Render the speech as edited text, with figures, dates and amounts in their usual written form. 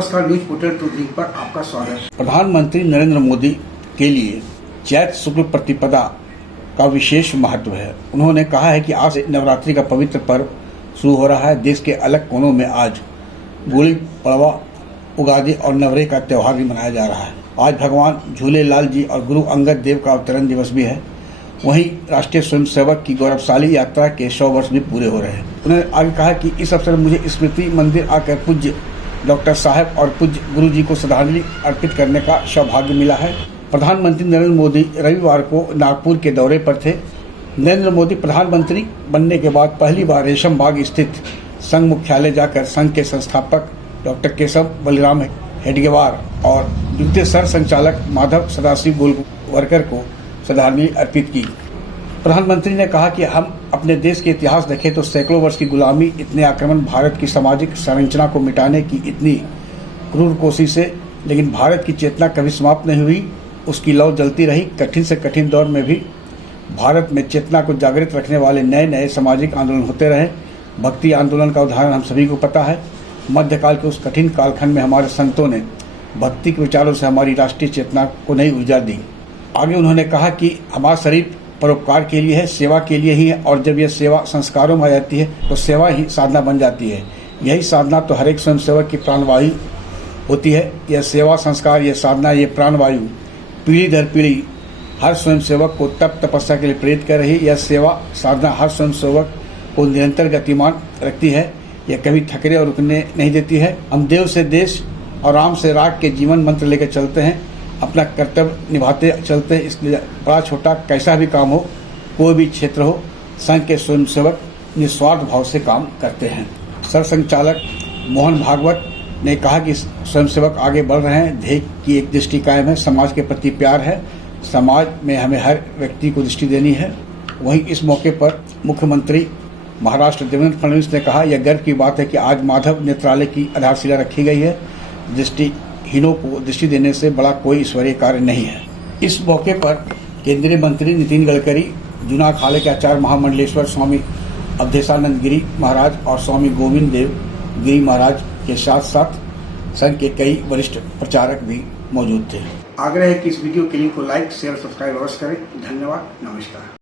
नमस्कार, news portal to dream पर आपका स्वागत। प्रधानमंत्री नरेंद्र मोदी के लिए चैत्र शुक्ल प्रतिपदा का विशेष महत्व है। उन्होंने कहा है कि आज से नवरात्रि का पवित्र पर्व शुरू हो रहा है। देश के अलग कोनों में आज गुड़ी पड़वा, उगादी और नवरेह का त्यौहार भी मनाया जा रहा है। आज भगवान झूलेलाल जी और गुरु अंगद देव का अवतरण दिवस भी है। वहीं राष्ट्रीय स्वयंसेवक की गौरवशाली यात्रा के 100 वर्ष भी पूरे हो रहे हैं। उन्होंने आगे कहा कि इस अवसर में मुझे स्मृति मंदिर आकर पूज्य डॉक्टर साहब और पूज्य गुरु जी को श्रद्धांजलि अर्पित करने का सौभाग्य मिला है। प्रधानमंत्री नरेंद्र मोदी रविवार को नागपुर के दौरे पर थे। नरेंद्र मोदी प्रधानमंत्री बनने के बाद पहली बार रेशम बाग स्थित संघ मुख्यालय जाकर संघ के संस्थापक डॉक्टर केशव बलिराम हेडगेवार और द्वितीय सर संचालक माधव सदाशिव गोलवरकर को श्रद्धांजलि अर्पित की। प्रधानमंत्री ने कहा कि हम अपने देश के इतिहास देखें तो सैकड़ों वर्ष की गुलामी, इतने आक्रमण, भारत की सामाजिक संरचना को मिटाने की इतनी क्रूर कोशिशें, लेकिन भारत की चेतना कभी समाप्त नहीं हुई। उसकी लौ जलती रही। कठिन से कठिन दौर में भी भारत में चेतना को जागृत रखने वाले नए नए सामाजिक आंदोलन होते रहे। भक्ति आंदोलन का उदाहरण हम सभी को पता है। मध्यकाल के उस कठिन कालखंड में हमारे संतों ने भक्ति के विचारों से हमारी राष्ट्रीय चेतना को नई ऊर्जा दी। आगे उन्होंने कहा कि हमारा शरीर परोपकार के लिए है, सेवा के लिए ही है, और जब यह सेवा संस्कारों में आ जाती है तो सेवा ही साधना बन जाती है। यही साधना तो हर एक स्वयंसेवक की प्राणवायु होती है। यह सेवा, संस्कार, यह साधना, यह प्राणवायु पीढ़ी दर पीढ़ी हर स्वयंसेवक को तप तपस्या के लिए प्रेरित कर रही है। यह सेवा साधना हर स्वयंसेवक को निरंतर गतिमान रखती है। यह कभी थकने और रुकने नहीं देती है। हम देव से देश और राम से राग के जीवन मंत्र लेकर चलते हैं, अपना कर्तव्य निभाते चलते हैं। इसलिए बड़ा छोटा कैसा भी काम हो, कोई भी क्षेत्र हो, संघ के स्वयंसेवक निस्वार्थ भाव से काम करते हैं। सरसंघचालक मोहन भागवत ने कहा कि स्वयंसेवक आगे बढ़ रहे हैं। ध्येय की एक दृष्टि कायम है, समाज के प्रति प्यार है। समाज में हमें हर व्यक्ति को दृष्टि देनी है। वहीं इस मौके पर मुख्यमंत्री महाराष्ट्र देवेंद्र फडणवीस ने कहा, यह गर्व की बात है कि आज माधव नेत्रालय की आधारशिला रखी गई है। दृष्टिहीनों को दृष्टि देने से बड़ा कोई ईश्वरीय कार्य नहीं है। इस मौके पर केंद्रीय मंत्री नितिन गडकरी, जूना अखाड़े के आचार्य महामंडलेश्वर स्वामी अवधेशानंद गिरी महाराज और स्वामी गोविंद देव गिरी महाराज के साथ साथ संघ के कई वरिष्ठ प्रचारक भी मौजूद थे। आग्रह है कि इस वीडियो के लिंक को लाइक, शेयर, सब्सक्राइब अवश्य करें। धन्यवाद, नमस्कार।